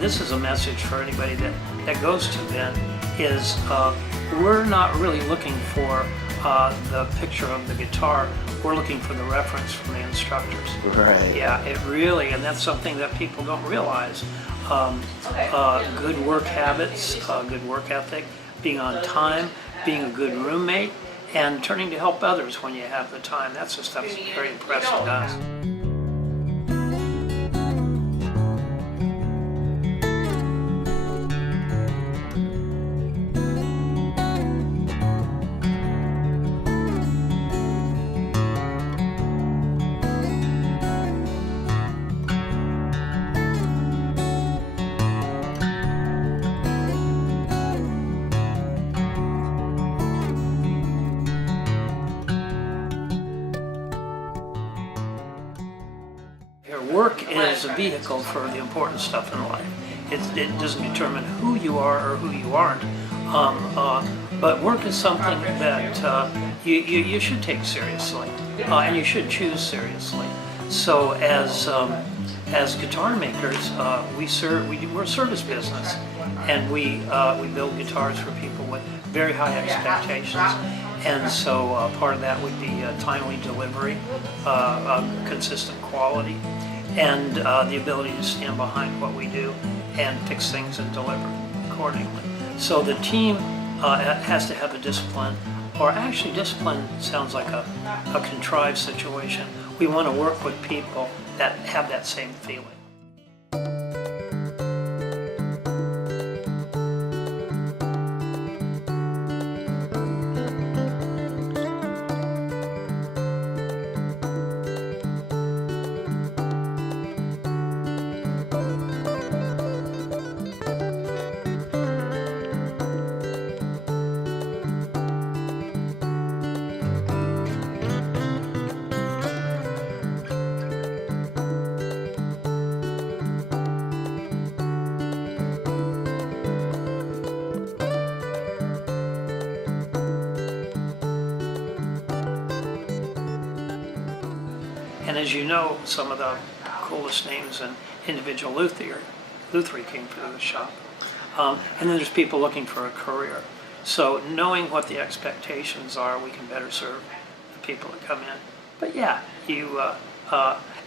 this is a message for anybody that goes to Venn, is we're not really looking for the picture of the guitar. We're looking for the reference from the instructors. Right. Yeah, it really, and that's something that people don't realize. Good work habits, good work ethic, being on time, being a good roommate, and turning to help others when you have the time. That's the stuff that's very impressive to us. Work is a vehicle for the important stuff in life. It doesn't determine who you are or who you aren't. But work is something that you should take seriously, and you should choose seriously. So as guitar makers, we're a service business, and we build guitars for people with very high expectations. And so part of that would be timely delivery, consistent quality, and the ability to stand behind what we do and fix things and deliver accordingly. So the team has to have a discipline, or actually discipline sounds like a contrived situation. We want to work with people that have that same feeling. And as you know, some of the coolest names in individual lutherie came through the shop. And then there's people looking for a career. So knowing what the expectations are, we can better serve the people that come in. But yeah,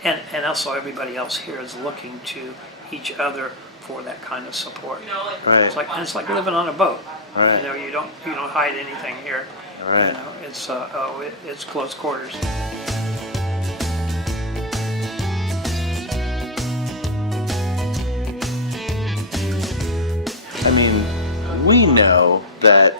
and also everybody else here is looking to each other for that kind of support. Right. It's like living on a boat. Right. You know, you don't hide anything here. Right. You know, it's close quarters. I mean, we know that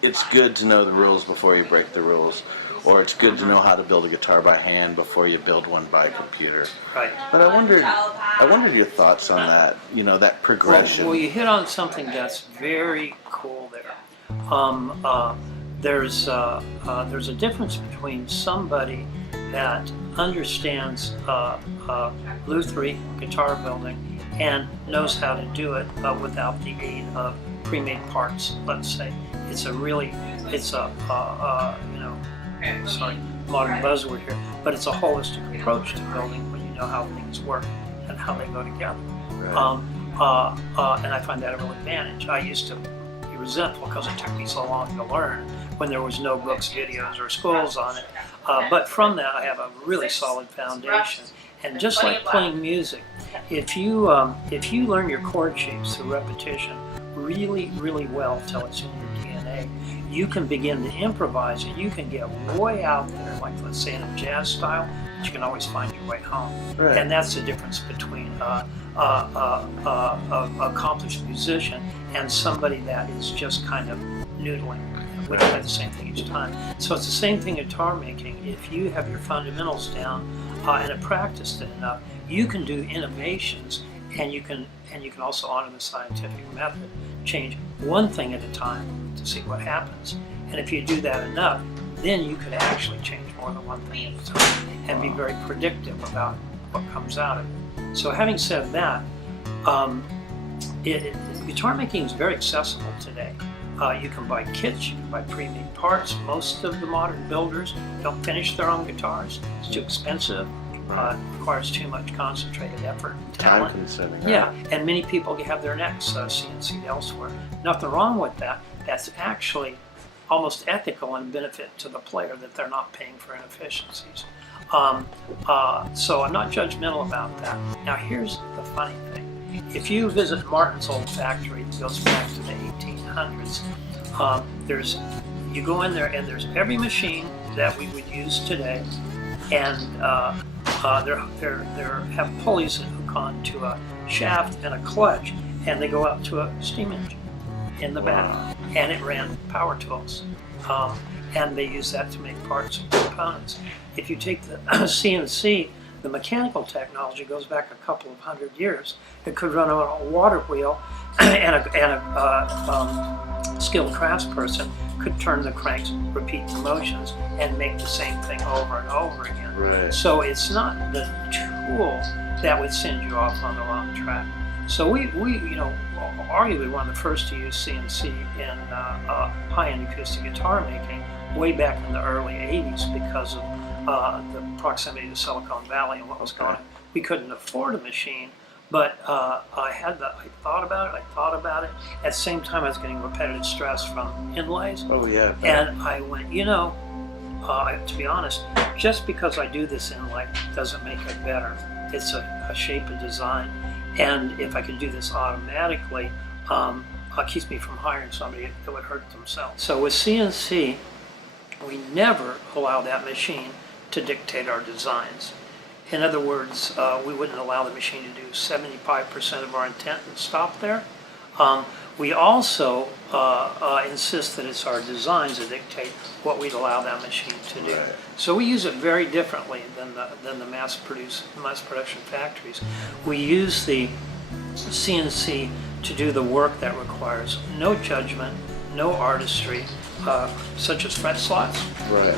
it's good to know the rules before you break the rules, or it's good to know how to build a guitar by hand before you build one by computer. Right. But I wondered your thoughts on that, you know, that progression. Well, you hit on something that's very cool there. There's a difference between somebody that understands lutherie, guitar building, and knows how to do it without the aid of pre-made parts. Let's say it's a modern buzzword here, but it's a holistic approach to building when you know how things work and how they go together. Right. And I find that a real advantage. I used to be resentful because it took me so long to learn when there was no books, videos, or schools on it. But from that, I have a really solid foundation. And just like playing music, if you learn your chord shapes through repetition really, really well till it's in your DNA, you can begin to improvise and you can get way out there, like let's say in a jazz style, but you can always find your way home. Right. And that's the difference between an accomplished musician and somebody that is just kind of noodling. We don't have the same thing each time. So it's the same thing in guitar making. If you have your fundamentals down and have practiced it enough, you can do innovations, and you can also honor the scientific method. Change one thing at a time to see what happens. And if you do that enough, then you could actually change more than one thing at a time and be very predictive about what comes out of it. So having said that, guitar making is very accessible today. You can buy kits, you can buy pre-made parts. Most of the modern builders don't finish their own guitars. It's too expensive. requires too much concentrated effort and Time talent. consuming. Yeah, and many people have their necks CNC'd elsewhere. Nothing wrong with that. That's actually almost ethical and benefit to the player that they're not paying for inefficiencies. So I'm not judgmental about that. Now here's the funny thing. If you visit Martin's old factory, it goes back to the 1800s, you go in there and there's every machine that we would use today, and there have pulleys that hook on to a shaft and a clutch, and they go out to a steam engine in the back, and it ran power tools, and they use that to make parts and components. If you take the CNC, the mechanical technology goes back a couple of hundred years. It could run on a water wheel, and a skilled craftsperson could turn the cranks, repeat the motions, and make the same thing over and over again. Right. So it's not the tool that would send you off on the wrong track. So we arguably one of the first to use CNC in high-end acoustic guitar making way back in the early 80s because of the proximity to Silicon Valley and what was going on. We couldn't afford a machine, but I thought about it. At the same time, I was getting repetitive stress from inlays. Oh yeah. And I went, to be honest, just because I do this inlay doesn't make it better. It's a shape and design. And if I could do this automatically, it keeps me from hiring somebody that would hurt themselves. So with CNC, we never allow that machine to dictate our designs. In other words, we wouldn't allow the machine to do 75% of our intent and stop there. We also insist that it's our designs that dictate what we'd allow that machine to do. Right. So we use it very differently than the mass production factories. We use the CNC to do the work that requires no judgment, no artistry, such as fret slots. Right.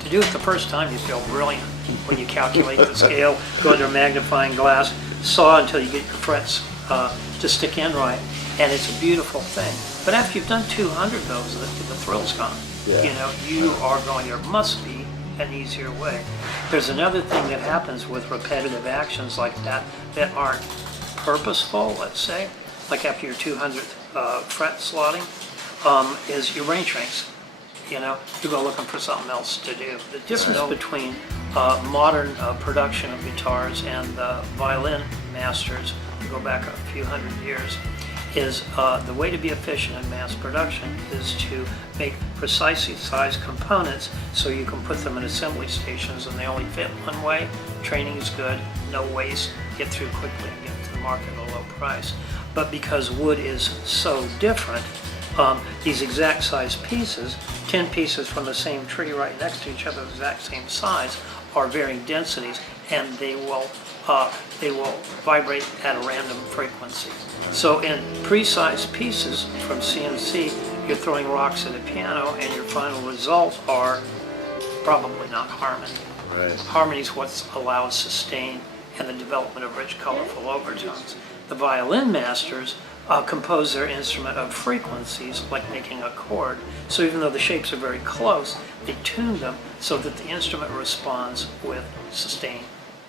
To do it the first time, you feel brilliant when you calculate the scale, go under a magnifying glass, saw until you get your frets to stick in right, and it's a beautiful thing. But after you've done 200 of those, the thrill's gone. Yeah. You are going, there must be an easier way. There's another thing that happens with repetitive actions like that aren't purposeful, let's say, like after your 200th fret slotting, is your range shrinks. You go looking for something else to do. The difference between modern production of guitars and the violin masters, to go back a few hundred years, is the way to be efficient in mass production is to make precisely sized components so you can put them in assembly stations and they only fit one way. Training is good, no waste, get through quickly and get to the market at a low price. But because wood is so different, these exact size pieces, 10 pieces from the same tree right next to each other, the exact same size, are varying densities, and they will vibrate at a random frequency. So in precise pieces from CNC, you're throwing rocks at a piano, and your final results are probably not harmony. Right. Harmony is what allows sustain and the development of rich, colorful overtones. The violin masters compose their instrument of frequencies, like making a chord. So even though the shapes are very close, they tune them so that the instrument responds with sustain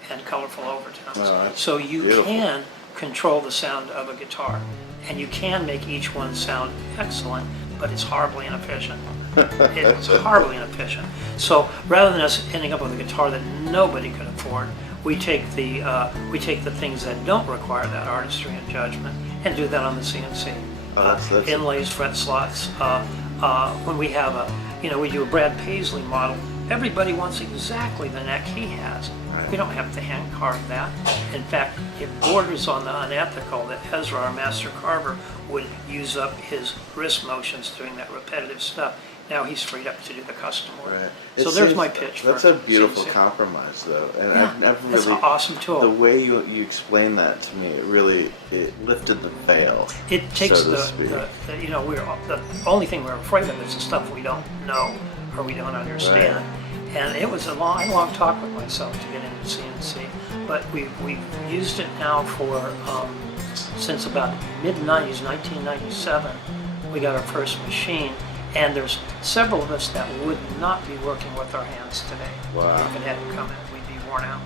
and colorful overtones. Oh, so you beautiful. can control the sound of a guitar, and you can make each one sound excellent, but it's horribly inefficient. It's horribly inefficient. So rather than us ending up with a guitar that nobody could afford, we take the things that don't require that artistry and judgment and do that on the CNC. That's Inlays, fret slots. When we have we do a Brad Paisley model, everybody wants exactly the neck he has. We don't have to hand carve that. In fact, it borders on the unethical that Ezra, our master carver, would use up his wrist motions doing that repetitive stuff. Now he's freed up to do the custom work. Right. So there's my pitch. That's for a beautiful CNC. compromise, though, and Yeah, I've never that's really. an awesome tool. The way you explained that to me, it lifted the veil. It takes so to speak. the only thing we're afraid of is the stuff we don't know or we don't understand. Right. And it was a long talk with myself to get into CNC, but we've used it now for since about mid-90s, 1997. We got our first machine, and there's several of us that would not be working with our hands today. Wow. If it hadn't come in, we'd be worn out.